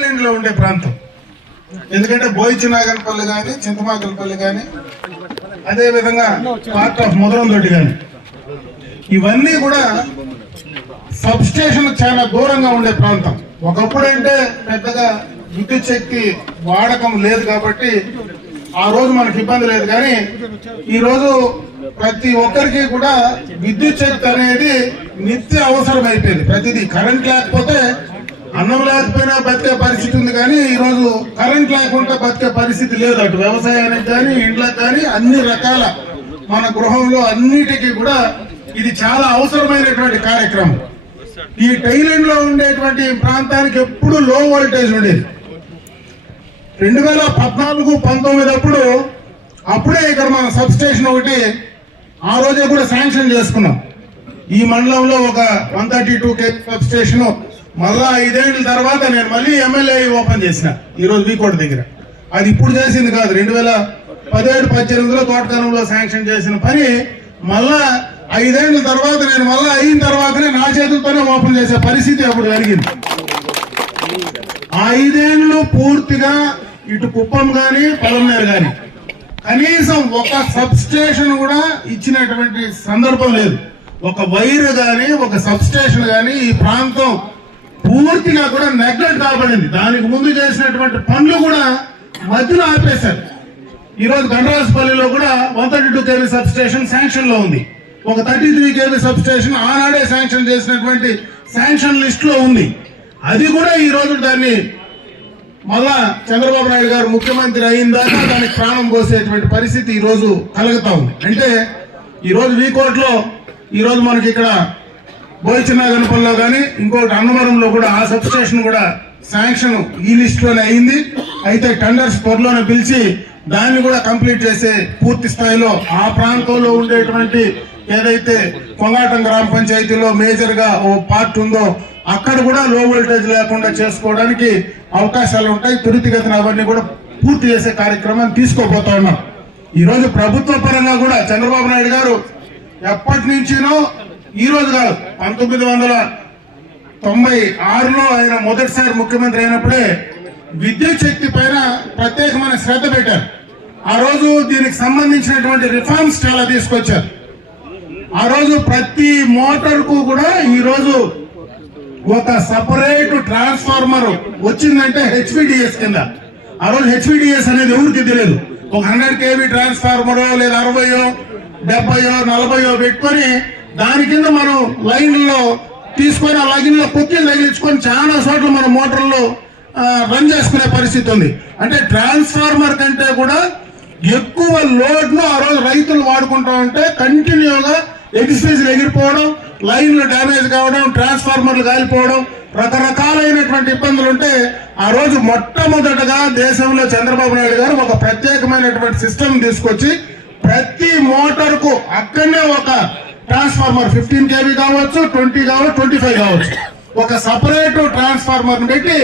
లో ఉండే ప్రాంతం. ఎందుకంటే బోయిచినాగనపల్లి కానీ చింతమాకలపల్లి కానీ అదే విధంగా పార్ట్ ఆఫ్ ముదరందొడ్డి కానీ ఇవన్నీ కూడా సబ్ స్టేషన్ చాలా దూరంగా ఉండే ప్రాంతం. ఒకప్పుడు అంటే పెద్దగా విద్యుత్ శక్తి వాడకం లేదు కాబట్టి ఆ రోజు మనకి ఇబ్బంది లేదు. కానీ ఈరోజు ప్రతి ఒక్కరికి కూడా విద్యుత్ శక్తి అనేది నిత్య అవసరం అయిపోయింది ప్రతిదీ కరెంట్ లేకపోతే అన్నం లేకపోయినా బతికే పరిస్థితి ఉంది కానీ ఈ రోజు కరెంట్ లేకుండా బతికే పరిస్థితి లేదు అటు వ్యవసాయానికి కానీ ఇండ్లకు కానీ అన్ని రకాల మన గృహంలో అన్నిటికీ కూడా ఇది చాలా అవసరమైనటువంటి కార్యక్రమం. ఈ టైలాండ్లో ఉండేటువంటి ప్రాంతానికి ఎప్పుడు లో వోల్టేజ్ ఉండేది. రెండు వేల పద్నాలుగు పంతొమ్మిది అప్పుడు అప్పుడే ఇక్కడ మన సబ్ స్టేషన్ ఒకటి ఆ రోజే కూడా శాంక్షన్ చేసుకున్నాం. ఈ మండలంలో ఒక one thirty two K substation మళ్ళా ఐదేళ్ళ తర్వాత నేను మళ్ళీ ఎమ్మెల్యే ఓపెన్ చేసిన ఈరోజు వీకోట దగ్గర. అది ఇప్పుడు చేసింది కాదు రెండు వేల పదిహేడు పద్దెనిమిదిలో తోటకాలంలో శాంక్షన్ చేసిన పని మళ్ళా ఐదేళ్ళ తర్వాత నేను మళ్ళా అయిన తర్వాతనే నా చేతులతోనే ఓపెన్ చేసే పరిస్థితి అప్పుడు జరిగింది ఆ ఐదేళ్ళు పూర్తిగా ఇటు కుప్పం కానీ పొలంనేరు కానీ కనీసం ఒక సబ్ స్టేషన్ కూడా ఇచ్చినటువంటి సందర్భం లేదు. ఒక వైర్ కానీ ఒక సబ్ స్టేషన్ కానీ ఈ ప్రాంతం పూర్తిగా కూడా నెగ్లెక్ట్ కాబడింది. దానికి ముందు చేసినటువంటి పనులు కూడా మధ్యలో ఆపేశారు. ఈరోజు రోజు గండరాజపల్లిలో కూడా one thirty two KV substation శాంక్షన్లో ఉంది. ఒక thirty three KV substation ఆనాడే శాంక్షన్ చేసినటువంటి శాంక్షన్ లిస్ట్లో ఉంది. అది కూడా ఈ రోజు దాన్ని మళ్ళా చంద్రబాబు నాయుడు గారు ముఖ్యమంత్రి అయిన దాకా దానికి ప్రాణం పోసేటువంటి పరిస్థితి ఈ రోజు కలుగుతా ఉంది. అంటే ఈ రోజు వీకోట్లో ఈ రోజు మనకి ఇక్కడ బోయిచినాగనపల్లిలో కానీ ఇంకోటి అన్నవరంలో కూడా ఆ సబ్స్టేషన్ కూడా శాంక్షన్ ఈ లిస్టులోనే అయింది. అయితే టెండర్స్ త్వరలోనే పిలిచి దాన్ని కూడా కంప్లీట్ చేసే పూర్తి స్థాయిలో ఆ ప్రాంతంలో ఉండేటువంటి ఏదైతే కొంగాటం గ్రామ పంచాయతీలో మేజర్గా ఓ పార్ట్ ఉందో అక్కడ కూడా లో వోల్టేజ్ లేకుండా చేసుకోవడానికి అవకాశాలు ఉంటాయి. తురితిగతిన అవన్నీ కూడా పూర్తి చేసే కార్యక్రమాన్ని తీసుకోబోతా ఉన్నాం. ఈ రోజు ప్రభుత్వ పరంగా కూడా చంద్రబాబు నాయుడు గారు ఎప్పటి నుంచినో ఈ రోజు కాదు పంతొమ్మిది వందల తొంభై ఆరులో ఆయన మొదటిసారి ముఖ్యమంత్రి అయినప్పుడే విద్యుత్ శక్తి పైన ప్రత్యేకమైన శ్రద్ధ పెట్టారు. ఆ రోజు దీనికి సంబంధించినటువంటి రిఫార్మ్స్ చాలా తీసుకొచ్చారు. ఆ రోజు ప్రతి మోటార్కు కూడా ఈ రోజు ఒక సపరేట్ ట్రాన్స్ఫార్మర్ వచ్చిందంటే హెచ్పిడిఎస్ కింద. ఆ రోజు హెచ్పిడిఎస్ అనేది ఎవరికి తెలియదు. ఒక హండ్రెడ్ కేవీ ట్రాన్స్ఫార్మర్ లేదా అరవయో డెబ్బయో నలభయో పెట్టుకొని దాని కింద మనం లైన్లో తీసుకొని ఆ లైన్లో కుక్కీలు తగిలించుకొని చాలా చోట్ల మన మోటార్లో రన్ చేసుకునే పరిస్థితి ఉంది. అంటే ట్రాన్స్ఫార్మర్ కంటే కూడా ఎక్కువ లోడ్ను ఆ రోజు రైతులు వాడుకుంటా ఉంటే కంటిన్యూగా ఎక్స్పీజీలు ఎగిరిపోవడం లైన్లు డ్యామేజ్ కావడం ట్రాన్స్ఫార్మర్లు కాలిపోవడం రకరకాలైనటువంటి ఇబ్బందులు ఉంటే ఆ రోజు మొట్టమొదటగా దేశంలో చంద్రబాబు నాయుడు గారు ఒక ప్రత్యేకమైనటువంటి సిస్టమ్ తీసుకొచ్చి ప్రతి మోటార్కు అక్కడనే ఒక ట్రాన్స్ఫార్మర్ ఫిఫ్టీన్ కేవీ కావచ్చు ట్వంటీ కావచ్చు ట్వంటీ ఫైవ్ కావచ్చు. ఒక సపరేట్ ట్రాన్స్ఫార్మర్ పెట్టి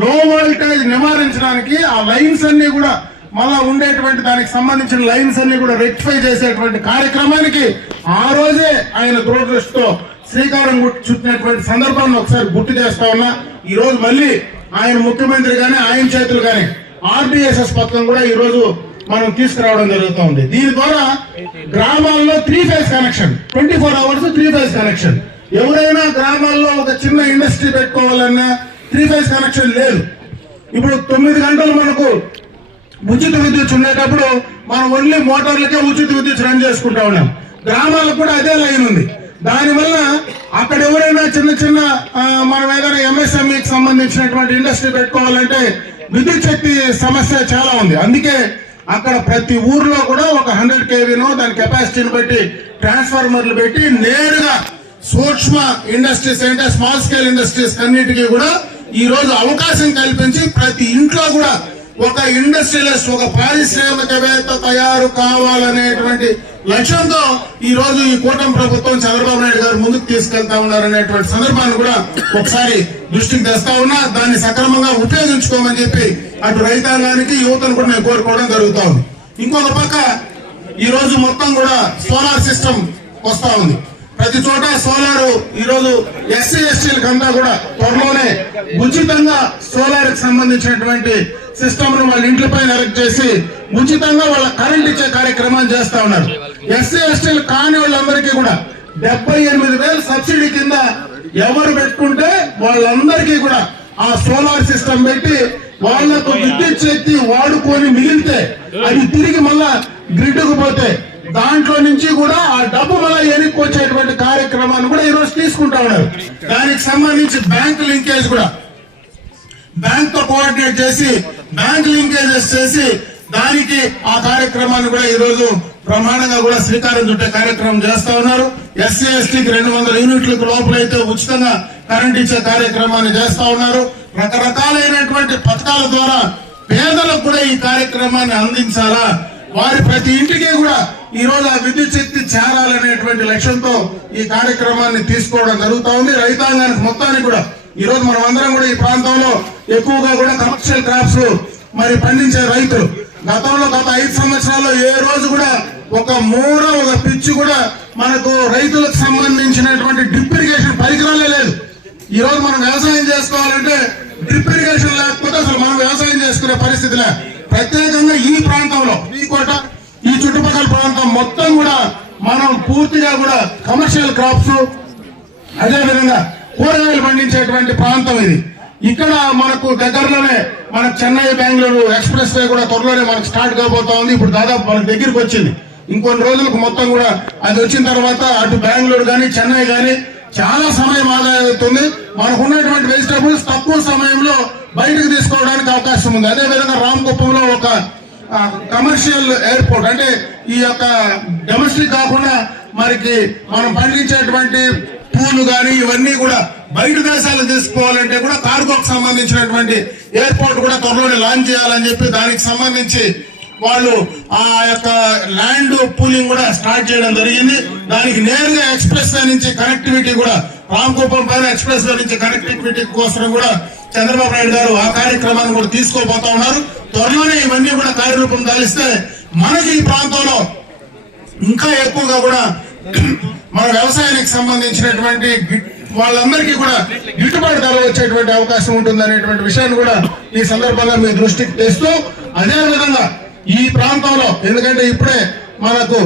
లో వోల్టేజ్ నివారించడానికి ఆ లైన్స్ అన్ని కూడా మళ్ళా ఉండేటువంటి దానికి సంబంధించిన లైన్స్ అన్ని కూడా రెక్టిఫై చేసేటువంటి కార్యక్రమానికి ఆ రోజే ఆయన దూరదృష్టితో శ్రీకారం చుట్టినటువంటి సందర్భాన్ని ఒకసారి గుర్తు చేస్తా ఉన్నా. ఈ రోజు మళ్ళీ ఆయన ముఖ్యమంత్రి గాని ఆయన చేతులు కానీ ఆర్డిఎస్ఎస్ పథకం కూడా ఈ రోజు మనం తీసుకురావడం జరుగుతూ ఉంది దీని ద్వారా గ్రామాల్లో three phase connection twenty four hours three phase connection ఎవరైనా గ్రామాల్లో ఒక చిన్న ఇండస్ట్రీ పెట్టుకోవాలన్నా త్రీ ఫేజ్ కనెక్షన్ లేదు. ఇప్పుడు తొమ్మిది గంటలు మనకు ఉచిత విద్యుత్ ఉండేటప్పుడు మనం ఓన్లీ మోటార్లకే ఉచిత విద్యుత్ రన్ చేసుకుంటా ఉన్నాం. గ్రామాలకు కూడా అదే లైన్ ఉంది. దానివల్ల అక్కడ ఎవరైనా చిన్న చిన్న మనం ఏదైనా ఎంఎస్ఎంఈకి సంబంధించినటువంటి ఇండస్ట్రీ పెట్టుకోవాలంటే విద్యుత్ శక్తి సమస్య చాలా ఉంది. అందుకే అక్కడ ప్రతి ఊర్లో కూడా ఒక హండ్రెడ్ కేవీనో దాని కెపాసిటీని బట్టి ట్రాన్స్ఫార్మర్లు పెట్టి నేరుగా సూక్ష్మ ఇండస్ట్రీస్ అంటే స్మాల్ స్కేల్ ఇండస్ట్రీస్ అన్నిటికీ కూడా ఈ రోజు అవకాశం కల్పించి ప్రతి ఇంట్లో కూడా ఒక ఇండస్ట్రియలిస్ట్ ఒక పారిశ్రామికవేత్త తయారు కావాలనేటువంటి లక్ష్యంతో ఈ రోజు ఈ కూటమి ప్రభుత్వం చంద్రబాబు నాయుడు గారు ముందుకు తీసుకెళ్తా ఉన్నారనేటువంటి సందర్భాన్ని కూడా ఒకసారి దృష్టికి తెస్తా ఉన్నా. దాన్ని సక్రమంగా ఉపయోగించుకోమని చెప్పి అటు రైతాంగానికి యువతను కూడా నేను కోరుకోవడం జరుగుతా ఉంది. ఇంకొక పక్క ఈ రోజు మొత్తం కూడా సోలార్ సిస్టమ్ వస్తా ఉంది. ప్రతి చోట సోలార్ ఈరోజు ఎస్సీ ఎస్టీలకు అంతా కూడా త్వరలోనే ఉచితంగా సోలార్కి సంబంధించినటువంటి సిస్టమ్ను వాళ్ళ ఇంట్ల పైన ఎరెక్ట్ చేసి ఉచితంగా వాళ్ళ కరెంట్ ఇచ్చే కార్యక్రమాన్ని చేస్తా ఉన్నారు. ఎస్సీ ఎస్టీలు కాని వాళ్ళందరికీ కూడా డెబ్బై ఎనిమిది వేలు సబ్సిడీ కింద ఎవరు పెట్టుకుంటే వాళ్ళందరికీ కూడా ఆ సోలార్ సిస్టమ్ పెట్టి వాళ్ళకు విద్యుత్ శక్తి వాడుకొని మిగిలితే అది తిరిగి మళ్ళా గ్రిడ్కు పోతే దాంట్లో నుంచి కూడా ఆ డబ్బు మళ్ళీ ఎనికి వచ్చేటువంటి కార్యక్రమాన్ని కూడా ఈరోజు తీసుకుంటా ఉన్నారు. దానికి సంబంధించి బ్యాంక్ లింకేజ్ కూడా. బ్యాంక్తో కోఆర్డినేట్ చేసి బ్యాంక్ లింకేజెస్ చేసి దానికి ఆ కార్యక్రమాన్ని కూడా ఈ రోజు ప్రమాణంగా కూడా శ్రీకారం చుట్టే కార్యక్రమం చేస్తా ఉన్నారు. ఎస్సీ ఎస్టీకి రెండు వందల యూనిట్లకు లోపలైతే ఉచితంగా కరెంట్ ఇచ్చే కార్యక్రమాన్ని చేస్తా ఉన్నారు. రకరకాలైనటువంటి పథకాల ద్వారా పేదలకు కూడా ఈ కార్యక్రమాన్ని అందించాలా? వారి ప్రతి ఇంటికి కూడా ఈ రోజు ఆ విద్యుత్ శక్తి చేరాలనేటువంటి లక్ష్యంతో ఈ కార్యక్రమాన్ని తీసుకోవడం జరుగుతూ ఉంది. రైతాంగానికి మొత్తానికి కూడా ఈరోజు మనం అందరం కూడా ఈ ప్రాంతంలో ఎక్కువగా కూడా కమర్షియల్ క్రాప్స్ మరి పండించే రైతులు. గతంలో గత ఐదు సంవత్సరాల్లో ఏ రోజు కూడా ఒక మూడ ఒక పిచ్చి కూడా మనకు రైతులకు సంబంధించినటువంటి డ్రిప్ ఇరిగేషన్ పరికరాలే లేదు. ఈ రోజు మనం వ్యవసాయం చేసుకోవాలంటే డ్రిప్ ఇరిగేషన్ లేకపోతే అసలు మనం వ్యవసాయం చేసుకునే పరిస్థితిలే. ప్రత్యేకంగా ఈ ప్రాంతంలో ఈ కోట ఈ చుట్టుపక్కల ప్రాంతం మొత్తం కూడా మనం పూర్తిగా కూడా కమర్షియల్ క్రాప్స్ అదే విధంగా కూరగాయలు పండించేటువంటి ప్రాంతం ఇది. ఇక్కడ మనకు దగ్గరలోనే మన చెన్నై బెంగళూరు ఎక్స్ప్రెస్ వే కూడా త్వరలోనే మనకు స్టార్ట్ కాబోతా ఉంది ఇప్పుడు దాదాపు మన దగ్గరికి వచ్చింది. ఇంకొన్ని రోజులకు మొత్తం కూడా అది వచ్చిన తర్వాత అటు బెంగళూరు కానీ చెన్నై కానీ చాలా సమయం ఆదా అవుతుంది. మనకు ఉన్నటువంటి వెజిటబుల్స్ తక్కువ సమయంలో బయటకు తీసుకోవడానికి అవకాశం ఉంది. అదే విధంగా రామకుప్పంలో కమర్షియల్ ఎయిర్పోర్ట్ అంటే ఈ యొక్క డొమెస్టిక్ కాకుండా మనకి మనం పండించేటువంటి పూలు కానీ ఇవన్నీ కూడా బయట దేశాలకు తీసుకోవాలంటే కూడా కార్గోకు సంబంధించినటువంటి ఎయిర్పోర్ట్ కూడా త్వరలోనే లాంచ్ చేయాలని చెప్పి దానికి సంబంధించి వాళ్ళు ఆ యొక్క ల్యాండ్ పూలింగ్ కూడా స్టార్ట్ చేయడం జరిగింది. దానికి నేరుగా ఎక్స్ప్రెస్ వే నుంచి కనెక్టివిటీ కూడా రామకుప్పం పైన ఎక్స్ప్రెస్ వే నుంచి కనెక్టివిటీ కోసం కూడా చంద్రబాబు నాయుడు గారు ఆ కార్యక్రమాన్ని కూడా తీసుకోబోతా ఉన్నారు. త్వరలోనే ఇవన్నీ కూడా కార్యరూపం దాలిస్తే మనకి ఈ ప్రాంతంలో ఇంకా ఎక్కువగా కూడా మన వ్యవసాయానికి సంబంధించినటువంటి వాళ్ళందరికీ కూడా గిట్టుబాటు ధర వచ్చేటువంటి అవకాశం ఉంటుంది అనేటువంటి విషయాన్ని కూడా ఈ సందర్భంగా మీ దృష్టికి తెస్తూ అదే విధంగా ఈ ప్రాంతంలో ఎందుకంటే ఇప్పుడే మనకు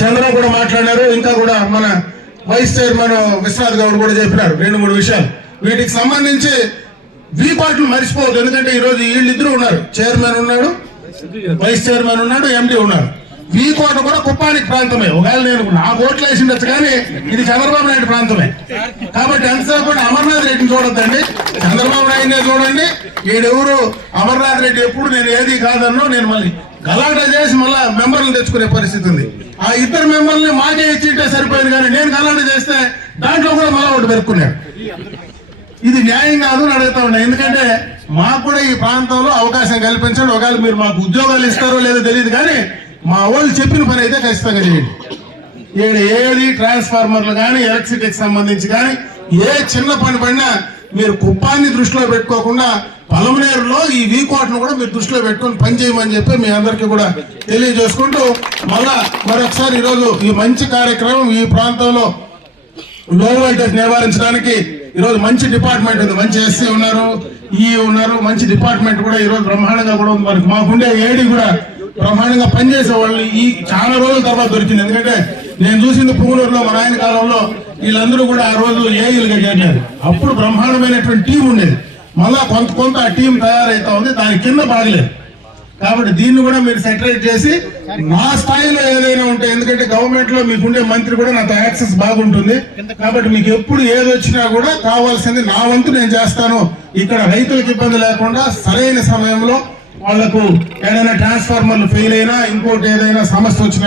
చంద్ర కూడా మాట్లాడారు ఇంకా కూడా మన వైస్ చైర్మన్ విశ్వనాథ్ గౌడ్ కూడా చెప్పినారు రెండు మూడు విషయాలు. వీటికి సంబంధించి వీ పార్టీలు మర్చిపోవద్దు. ఎందుకంటే ఈ రోజు వీళ్ళిద్దరు ఉన్నారు. చైర్మన్ ఉన్నాడు వైస్ చైర్మన్ ఉన్నాడు ఎండి ఉన్నాడు వీ కోట కూడా కుప్పానికి ప్రాంతమే. ఒకవేళ నేను నా ఓట్లు వేసి ఉండొచ్చు కానీ ఇది చంద్రబాబు నాయుడు ప్రాంతమే. కాబట్టి ఎంతసేపు కూడా అమర్నాథ్ రెడ్డిని చూడొద్దండి. చంద్రబాబు నాయుడునే చూడండి. ఈడెవరు? అమర్నాథ్ రెడ్డి ఎప్పుడు నేను ఏది కాదన్నో నేను మళ్ళీ గలాటా చేసి మళ్ళా మెంబర్లు తెచ్చుకునే పరిస్థితి ఉంది. ఆ ఇద్దరు మెంబర్ని మాకే ఇచ్చింటే సరిపోయింది కానీ నేను గలాట చేస్తే దాంట్లో కూడా మళ్ళా ఒకటి పెరుక్కున్నాడు ఇది న్యాయం కాదు అని అడుగుతా ఉన్నా. ఎందుకంటే మాకు కూడా ఈ ప్రాంతంలో అవకాశం కల్పించండి. ఒకవేళ మీరు మాకు ఉద్యోగాలు ఇస్తారో లేదో తెలియదు కానీ మా వాళ్ళు చెప్పిన పని అయితే ఖచ్చితంగా చేయండి. ఈడ ఏది ట్రాన్స్ఫార్మర్లు కానీ ఎలక్ట్రిసిటీకి సంబంధించి కానీ ఏ చిన్న పని పడినా మీరు కుప్పాన్ని దృష్టిలో పెట్టుకోకుండా పలమనేరులో ఈ వీకోట్ను కూడా మీరు దృష్టిలో పెట్టుకొని పని చేయమని చెప్పి మీ అందరికీ కూడా తెలియజేసుకుంటూ మళ్ళా మరొకసారి ఈరోజు ఈ మంచి కార్యక్రమం ఈ ప్రాంతంలో లో వోల్టేజ్ నివారించడానికి ఈరోజు మంచి డిపార్ట్మెంట్ ఉంది. మంచి ఎస్సీ ఉన్నారు ఈ ఉన్నారు మంచి డిపార్ట్మెంట్ కూడా ఈరోజు బ్రహ్మాండంగా కూడా ఉంది. మనకి మాకుండే ఏడి కూడా బ్రహ్మాండంగా పనిచేసే వాళ్ళు ఈ చాలా రోజుల తర్వాత దొరికింది. ఎందుకంటే నేను చూసింది పువ్వులూరులో మా నాయన కాలంలో వీళ్ళందరూ కూడా ఆ రోజు ఏఈలుగా చేరినారు. అప్పుడు బ్రహ్మాండమైనటువంటి టీం ఉండేది. మళ్ళా కొంత కొంత ఆ టీం తయారైతా ఉంది. దాని కింద బాగలేదు కాబట్టి దీన్ని కూడా మీరు సెటరేట్ చేసి నా స్థాయిలో ఏదైనా ఉంటే ఎందుకంటే గవర్నమెంట్లో మీకుండే మంత్రి కూడా నాతో యాక్సెస్ బాగుంటుంది. కాబట్టి మీకు ఎప్పుడు ఏది వచ్చినా కూడా కావాల్సింది నా వంతు నేను చేస్తాను. ఇక్కడ రైతులకు ఇబ్బంది లేకుండా సరైన సమయంలో వాళ్ళకు ఏదైనా ట్రాన్స్ఫార్మర్లు ఫెయిల్ అయినా ఇంకోటి ఏదైనా సమస్య వచ్చినా